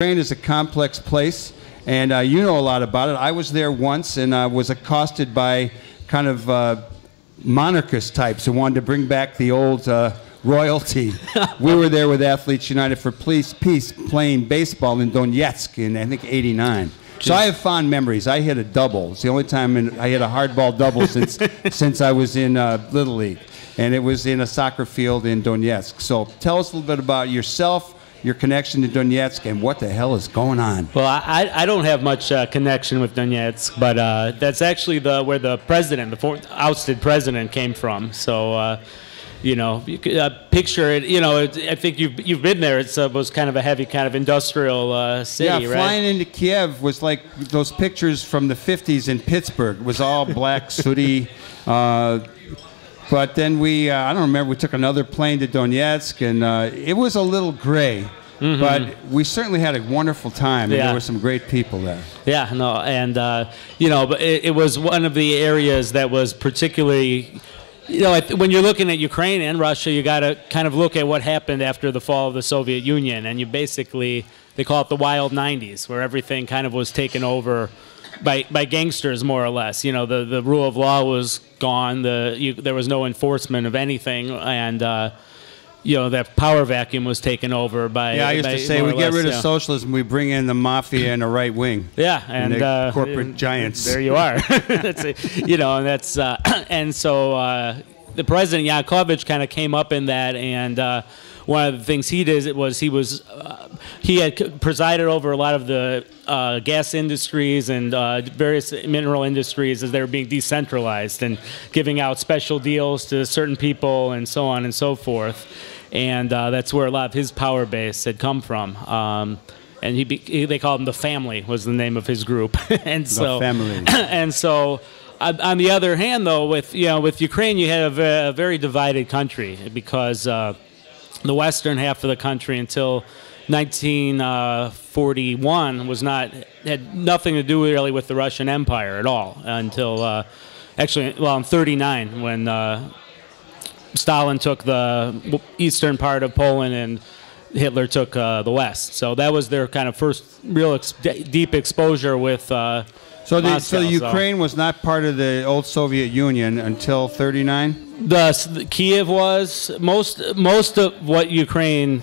Ukraine is a complex place, and you know a lot about it. I was there once and was accosted by kind of monarchist types who wanted to bring back the old royalty. We were there with Athletes United for Peace playing baseball in Donetsk in, I think, '89. So I have fond memories. I hit a double. It's the only time I hit a hardball double since I was in Little League. And it was in a soccer field in Donetsk. So tell us a little bit about yourself, your connection to Donetsk, and what the hell is going on. Well, I don't have much connection with Donetsk, but that's actually where the president, the ousted president, came from. So, you know, you could picture it. You know, I think you've been there. It was kind of a heavy, kind of industrial city, yeah, right? Flying into Kiev was like those pictures from the '50s in Pittsburgh. It was all black, sooty. But then I don't remember, we took another plane to Donetsk, and it was a little gray. Mm-hmm. But we certainly had a wonderful time, and there were some great people there. Yeah, no, and, you know, but it was one of the areas that was particularly, you know, when you're looking at Ukraine and Russia, you got to kind of look at what happened after the fall of the Soviet Union, and you basically, they call it the wild 90s, where everything kind of was taken over by gangsters, more or less. You know, the rule of law was gone. There was no enforcement of anything, and you know, that power vacuum was taken over by. Yeah, I used to say we get rid of socialism, we bring in the mafia and the right wing. Yeah, and the corporate giants. There you are. You know, and that's and so the president Yanukovych kind of came up in that, and one of the things he did was he had presided over a lot of the gas industries and various mineral industries as they were being decentralized and giving out special deals to certain people and so on and so forth. And that's where a lot of his power base had come from. And they called him the Family, was the name of his group. And so, the Family. And so, on the other hand, though, with Ukraine, you had a very divided country because the western half of the country until 1941 had nothing to do really with the Russian Empire at all until actually, well, in '39 when Stalin took the eastern part of Poland and Hitler took the west. So that was their kind of first real deep exposure with So Ukraine was not part of the old Soviet Union until '39? The Kiev was. Most of what Ukraine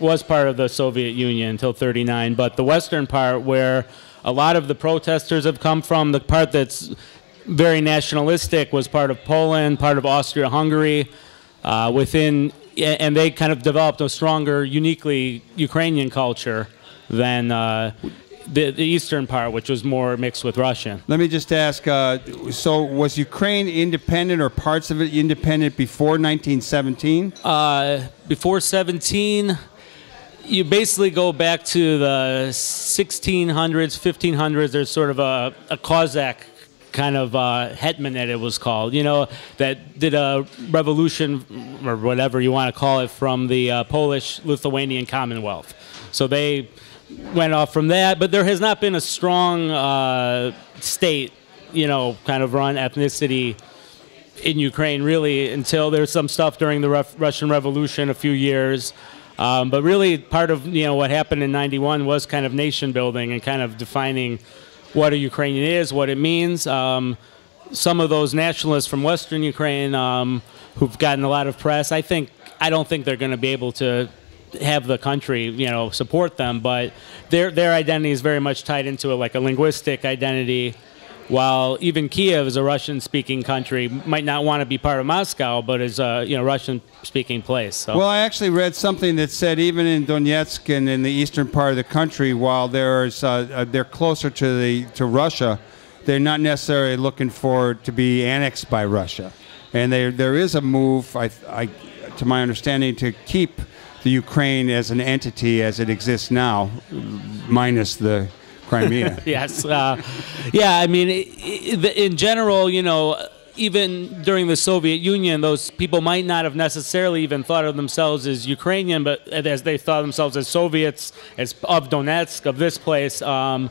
was part of the Soviet Union until '39, but the western part, where a lot of the protesters have come from, the part that's very nationalistic, was part of Poland, part of Austria-Hungary, and they kind of developed a stronger, uniquely Ukrainian culture than the eastern part, which was more mixed with Russian. Let me just ask, so was Ukraine independent or parts of it independent before 1917? Before 17, you basically go back to the 1600s, 1500s. There's sort of a Cossack kind of hetmanate, it was called, you know, that did a revolution, or whatever you want to call it, from the Polish-Lithuanian Commonwealth. So they went off from that, but there has not been a strong state, you know, kind of run ethnicity in Ukraine really until there's some stuff during the Russian Revolution a few years. But really part of, you know, what happened in '91 was kind of nation building and kind of defining what a Ukrainian is, what it means. Some of those nationalists from Western Ukraine who've gotten a lot of press, I don't think they're going to be able to have the country, you know, support them, but their identity is very much tied into it, like a linguistic identity, while even Kiev is a Russian-speaking country, might not want to be part of Moscow, but is a, you know, Russian-speaking place. So. Well, I actually read something that said even in Donetsk and in the eastern part of the country, while they're closer to Russia, they're not necessarily looking to be annexed by Russia, and there is a move, to my understanding, to keep the Ukraine as an entity as it exists now, minus the Crimea. Yes. Yeah, I mean, in general, you know, even during the Soviet Union, those people might not have necessarily even thought of themselves as Ukrainian, but as they thought of themselves as Soviets, as of Donetsk, of this place. So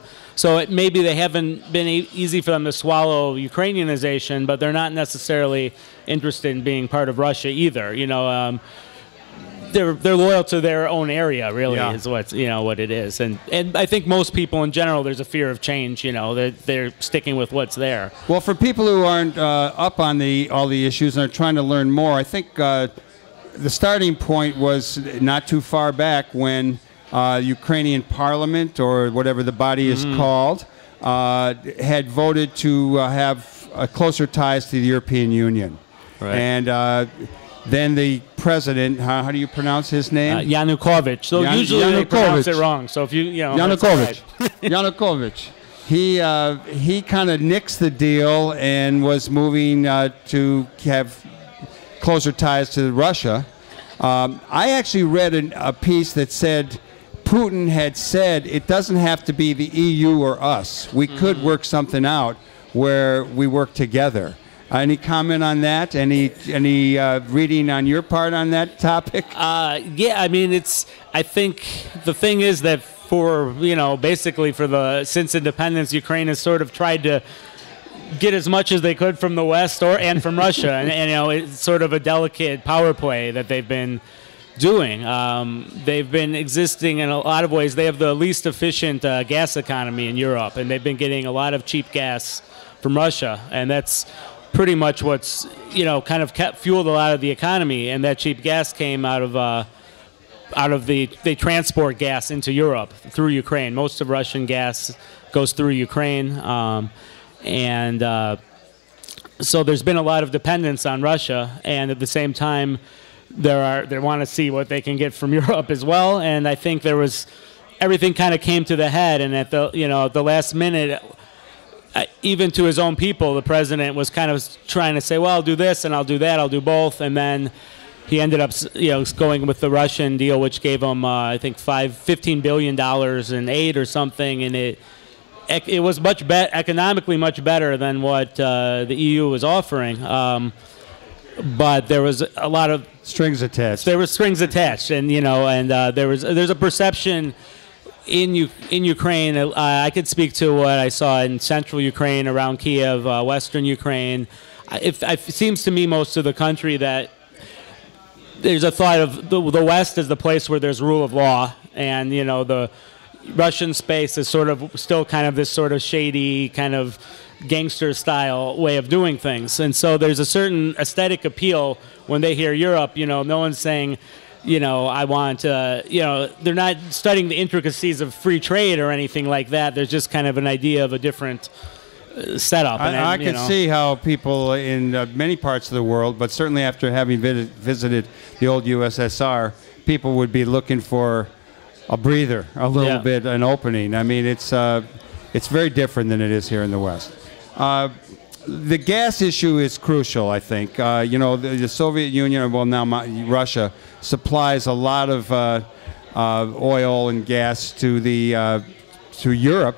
maybe they haven't been easy for them to swallow Ukrainianization, but they're not necessarily interested in being part of Russia either. You know, they're loyal to their own area, really, Yeah. is what what it is. And I think most people in general, there's a fear of change. They're sticking with what's there. Well, for people who aren't up on all the issues and are trying to learn more, I think the starting point was not too far back when Ukrainian Parliament, or whatever the body is called, had voted to have closer ties to the European Union. Right. And then the president, how do you pronounce his name? Yanukovych. So usually they pronounce it wrong. So if Yanukovych. Yanukovych. He kind of nixed the deal and was moving to have closer ties to Russia. I actually read a piece that said Putin had said it doesn't have to be the EU or us. We could work something out where we work together. Any comment on that? Any reading on your part on that topic? Yeah, I mean, I think the thing is that basically since independence, Ukraine has sort of tried to get as much as they could from the West and from Russia, and it's sort of a delicate power play that they've been doing. They've been existing in a lot of ways. They have the least efficient gas economy in Europe, and they've been getting a lot of cheap gas from Russia, and that's pretty much what's kind of fueled a lot of the economy. And that cheap gas came out of they transport gas into Europe through Ukraine. Most of Russian gas goes through Ukraine, so there's been a lot of dependence on Russia, and at the same time they want to see what they can get from Europe as well. And I think everything kind of came to the head, and at the last minute, even to his own people, the president was kind of trying to say, well, I'll do this and I'll do that, I'll do both. And then he ended up going with the Russian deal, which gave him, I think, $15 billion in aid or something. And it was economically much better than what the EU was offering. But there was a lot of strings attached. There were strings attached, and there's a perception in Ukraine. I could speak to what I saw in central Ukraine, around Kiev, western Ukraine. It seems to me most of the country that there's a thought of the West as the place where there's rule of law, and the Russian space is sort of still kind of this sort of shady kind of gangster style way of doing things. And so there's a certain aesthetic appeal when they hear Europe. No one's saying, I want, they're not studying the intricacies of free trade or anything like that. There's just kind of an idea of a different setup. I can see how people in many parts of the world, but certainly after having visited the old USSR, people would be looking for a breather, a little bit, an opening. I mean, it's very different than it is here in the West. The gas issue is crucial, I think. The Soviet Union, well, now Russia, supplies a lot of oil and gas to Europe,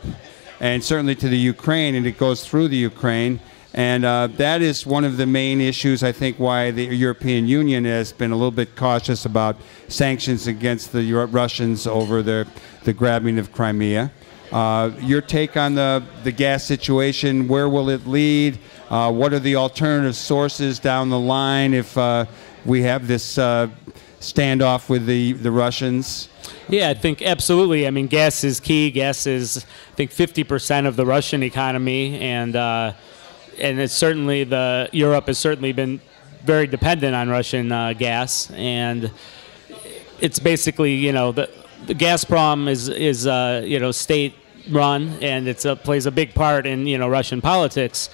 and certainly to the Ukraine, and it goes through the Ukraine. And that is one of the main issues, I think, why the European Union has been a little bit cautious about sanctions against the Russians over the grabbing of Crimea. Your take on the gas situation, where will it lead? What are the alternative sources down the line if we have this standoff with the Russians? Yeah, I think absolutely. I mean, gas is key. Gas is, I think, 50% of the Russian economy, and it's certainly Europe has certainly been very dependent on Russian gas, and it's basically the Gazprom is state run, and it plays a big part in Russian politics.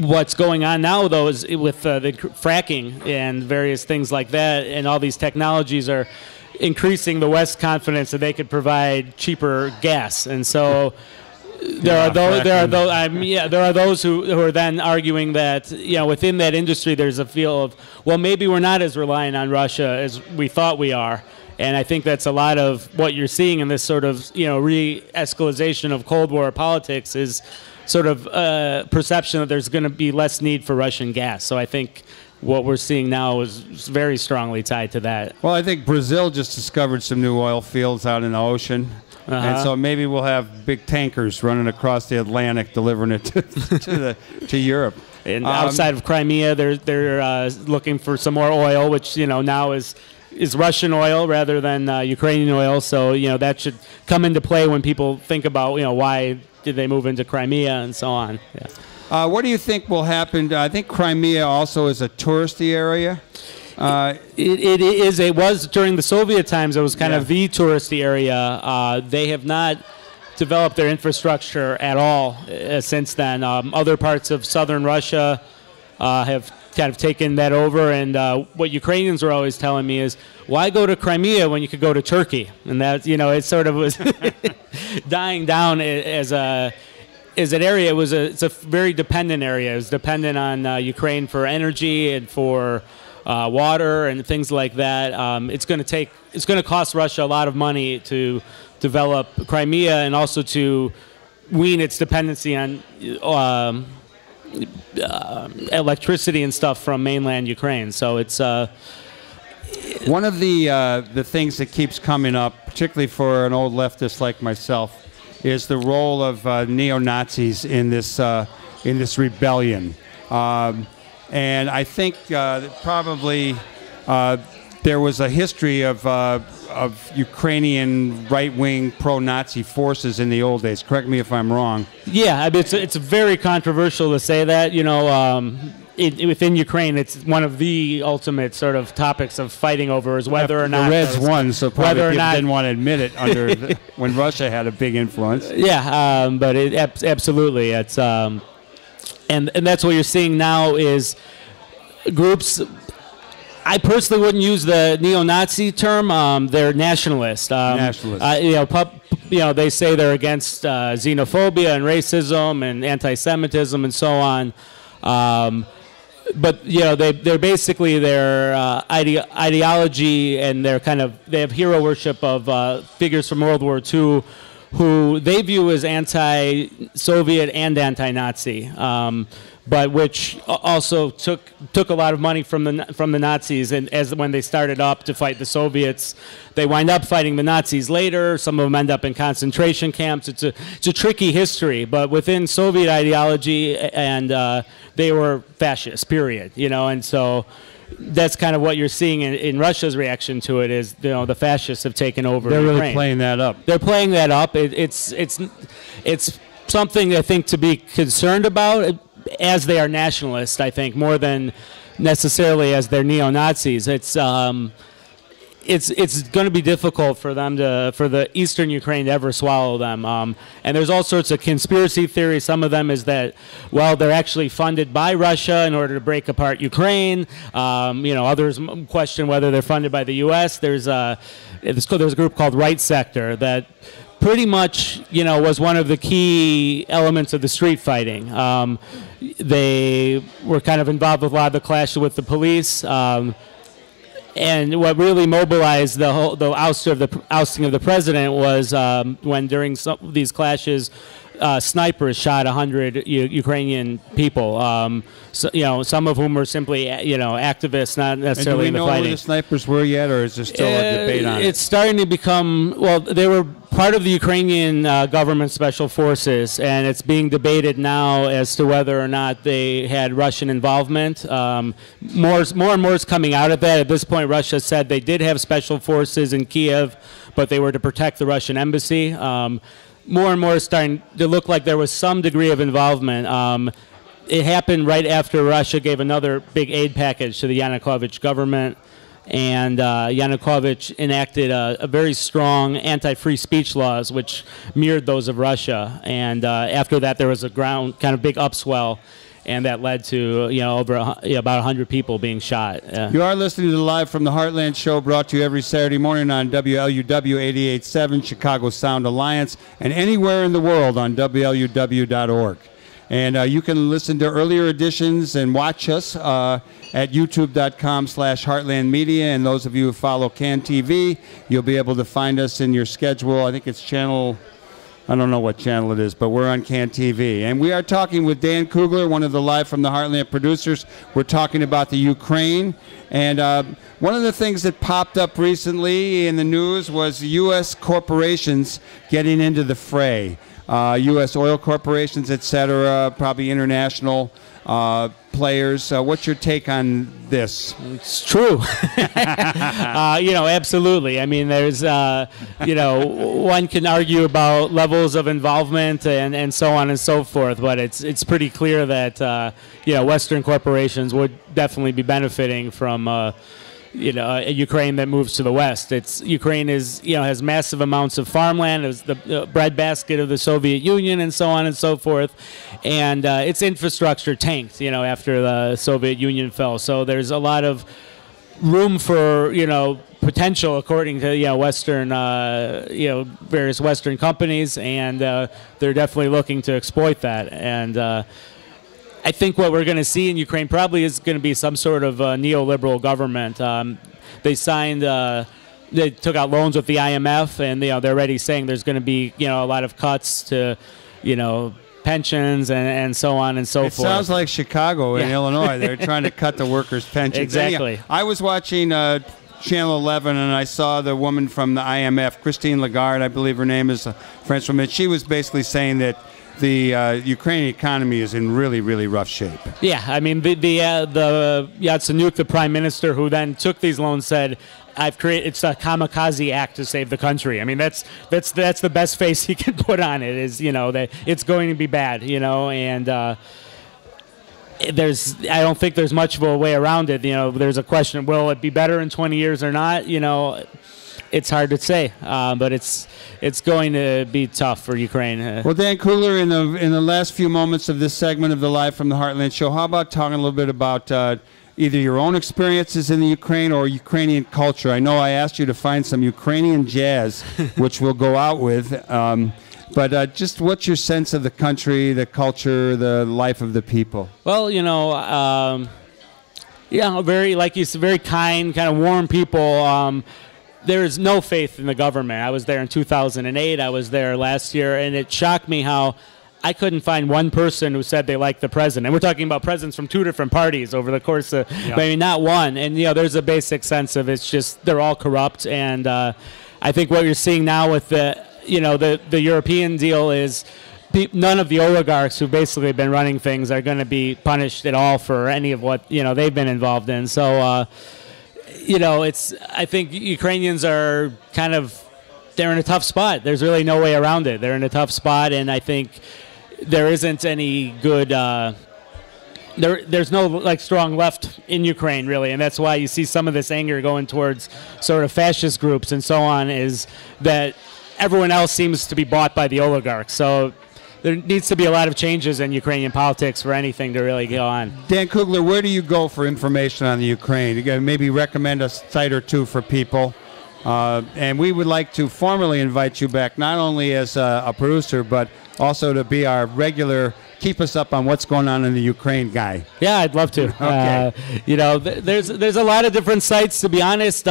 What's going on now, though, is with the fracking and various things like that, and all these technologies are increasing the West's confidence that they could provide cheaper gas, and so there are those who are then arguing that within that industry there's a feel of, well, maybe we're not as reliant on Russia as we thought we are. And I think that's a lot of what you're seeing in this sort of re-escalation of Cold War politics, is sort of perception that there's going to be less need for Russian gas. So I think what we're seeing now is very strongly tied to that. Well, I think Brazil just discovered some new oil fields out in the ocean. And so maybe we'll have big tankers running across the Atlantic delivering it to Europe. And outside of Crimea, they're looking for some more oil, which now is Russian oil rather than Ukrainian oil. So that should come into play when people think about why did they move into Crimea and so on. Yeah. What do you think will happen? I think Crimea also is a touristy area. It was during the Soviet times. It was kind of the touristy area. They have not developed their infrastructure at all since then. Other parts of southern Russia have kind of taken that over. And what Ukrainians were always telling me is, why go to Crimea when you could go to Turkey? And that it sort of was dying down as an area. It's a very dependent area. It was dependent on Ukraine for energy and for water and things like that. It's going to cost Russia a lot of money to develop Crimea and also to wean its dependency on electricity and stuff from mainland Ukraine. So it's one of the things that keeps coming up, particularly for an old leftist like myself, is the role of neo-Nazis in this rebellion. And I think probably there was a history of Ukrainian right-wing pro-Nazi forces in the old days. Correct me if I'm wrong. Yeah, I mean, it's very controversial to say that. Within Ukraine, it's one of the ultimate sort of topics of fighting over is whether or not the Reds won, so probably people didn't want to admit it when Russia had a big influence. Yeah, but absolutely, it's and that's what you're seeing now is groups. I personally wouldn't use the neo-Nazi term. They're nationalist. They say they're against xenophobia and racism and anti-Semitism and so on. But they're basically their ideology and they have hero worship of figures from World War II, who they view as anti-Soviet and anti-Nazi. But which also took a lot of money from the Nazis, and when they started up to fight the Soviets, they wind up fighting the Nazis later. Some of them end up in concentration camps. It's a tricky history, but within Soviet ideology, and they were fascist, period. And so that's kind of what you're seeing in Russia's reaction to it is the fascists have taken over. They're Ukraine. Really playing that up. They're playing that up. It's something I think to be concerned about, as they are nationalists, I think, more than necessarily as they're neo-Nazis. It's going to be difficult for the Eastern Ukraine to ever swallow them. And there's all sorts of conspiracy theories. Some of them is that, they're actually funded by Russia in order to break apart Ukraine. Others question whether they're funded by the U.S. There's a group called Right Sector that pretty much, was one of the key elements of the street fighting. They were kind of involved with a lot of the clashes with the police. And what really mobilized the ousting of the president was when during some of these clashes, snipers shot 100 Ukrainian people. Some of whom were simply activists, not necessarily in the fighting. Do we know who the snipers were yet, or is there still a debate on it? It's starting to become they were part of the Ukrainian government special forces, and it's being debated now as to whether or not they had Russian involvement. More and more is coming out of that. At this point, Russia said they did have special forces in Kiev, but they were to protect the Russian embassy. More and more is starting to look like there was some degree of involvement. It happened right after Russia gave another big aid package to the Yanukovych government, and Yanukovych enacted a very strong anti-free speech laws, which mirrored those of Russia. And after that, there was a kind of big upswell, and that led to over about 100 people being shot. You are listening to the Live from the Heartland show, brought to you every Saturday morning on WLUW 88.7 Chicago Sound Alliance, and anywhere in the world on WLUW.org. And you can listen to earlier editions and watch us at youtube.com/heartlandmedia. And those of you who follow CAN TV, you'll be able to find us in your schedule. I think it's channel, I don't know what channel it is, but we're on CAN TV. And we are talking with Dan Kugler, one of the Live from the Heartland producers. We're talking about the Ukraine. And one of the things that popped up recently in the news was U.S. corporations getting into the fray. U.S. oil corporations, et cetera, probably international players. What's your take on this? It's true. Absolutely. I mean, there's, one can argue about levels of involvement and so on and so forth, but it's pretty clear that, Western corporations would definitely be benefiting from, a Ukraine that moves to the West. Ukraine has massive amounts of farmland. It was the breadbasket of the Soviet Union and so on and so forth. And its infrastructure tanked, after the Soviet Union fell. So there's a lot of room for, potential according to, Western, various Western companies. And they're definitely looking to exploit that. And I think what we're going to see in Ukraine probably is going to be some sort of neoliberal government. They signed, they took out loans with the IMF, and they're already saying there's going to be a lot of cuts to, pensions and so on and so forth. It sounds like Chicago in Illinois. They're trying to cut the workers' pensions. Exactly. Anyhow, I was watching Channel 11, and I saw the woman from the IMF, Christine Lagarde, I believe her name is, a French woman. She was basically saying that the Ukrainian economy is in really, really rough shape. Yeah, I mean, the Yatsenyuk, the prime minister, who then took these loans, said, it's a kamikaze act to save the country. I mean, that's the best face he can put on it, is, that it's going to be bad, and I don't think there's much of a way around it. There's a question, will it be better in 20 years or not? It's hard to say, but it's going to be tough for Ukraine. Well, Dan Kugler, in the last few moments of this segment of the Live from the Heartland show, how about talking a little bit about either your own experiences in the Ukraine or Ukrainian culture? I know I asked you to find some Ukrainian jazz, which we'll go out with, but just what's your sense of the country, the culture, the life of the people? Well, very, like you said, very kind, kind of warm people. There is no faith in the government. I was there in 2008. I was there last year, and it shocked me how I couldn't find one person who said they liked the president. And we're talking about presidents from two different parties over the course of, maybe not one. And, there's a basic sense of it's just they're all corrupt. And I think what you're seeing now with the European deal is none of the oligarchs who've basically been running things are going to be punished at all for any of what, they've been involved in. So, I think Ukrainians are they're in a tough spot. There's really no way around it. They're in a tough spot, and I think there isn't any good, there's no strong left in Ukraine, really, and that's why you see some of this anger going towards sort of fascist groups and so on, is that everyone else seems to be bought by the oligarchs. So there needs to be a lot of changes in Ukrainian politics for anything to really go on. Dan Kugler, where do you go for information on the Ukraine? You can maybe recommend a site or two for people. And we would like to formally invite you back, not only as a producer, but also to be our regular, keep us up on what's going on in the Ukraine guy. Yeah, I'd love to. Okay. There's a lot of different sites, to be honest.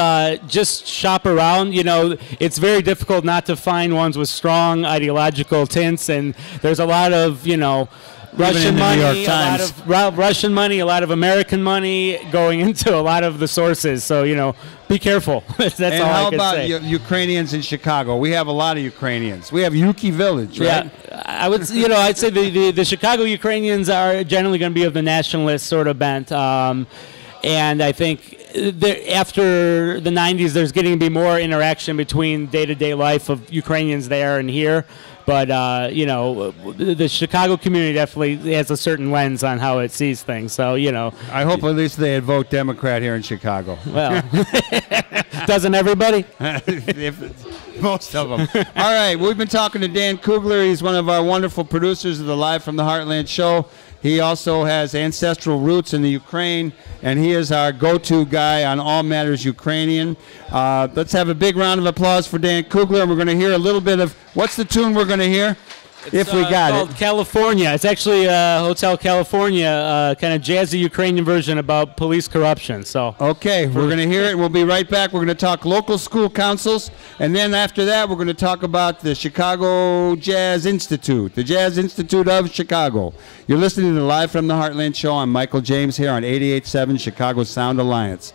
Just shop around. It's very difficult not to find ones with strong ideological tints, and there's a lot of, Russian money, Russian money, a lot of American money going into a lot of the sources. So, be careful. That's and all I can say. how about Ukrainians in Chicago? We have a lot of Ukrainians. We have Yuki Village, right? Yeah, I would, I'd say the Chicago Ukrainians are generally going to be of the nationalist sort of bent. And I think after the 90s, there's getting to be more interaction between day-to-day life of Ukrainians there and here. But, the Chicago community definitely has a certain lens on how it sees things. So, I hope at least they'd vote Democrat here in Chicago. Well, doesn't everybody? Most of them. All right, we've been talking to Dan Kugler. He's one of our wonderful producers of the Live from the Heartland show. He also has ancestral roots in the Ukraine, and he is our go-to guy on all matters Ukrainian. Let's have a big round of applause for Dan Kugler, and we're going to hear a little bit of, what's the tune we're going to hear? If we got it. It's called California. It's actually Hotel California, kind of jazzy Ukrainian version about police corruption. So okay, we're going to hear it. We'll be right back. We're going to talk local school councils, and then after that, we're going to talk about the Chicago Jazz Institute, the Jazz Institute of Chicago. You're listening to the Live from the Heartland show. I'm Michael James here on 88.7 Chicago Sound Alliance.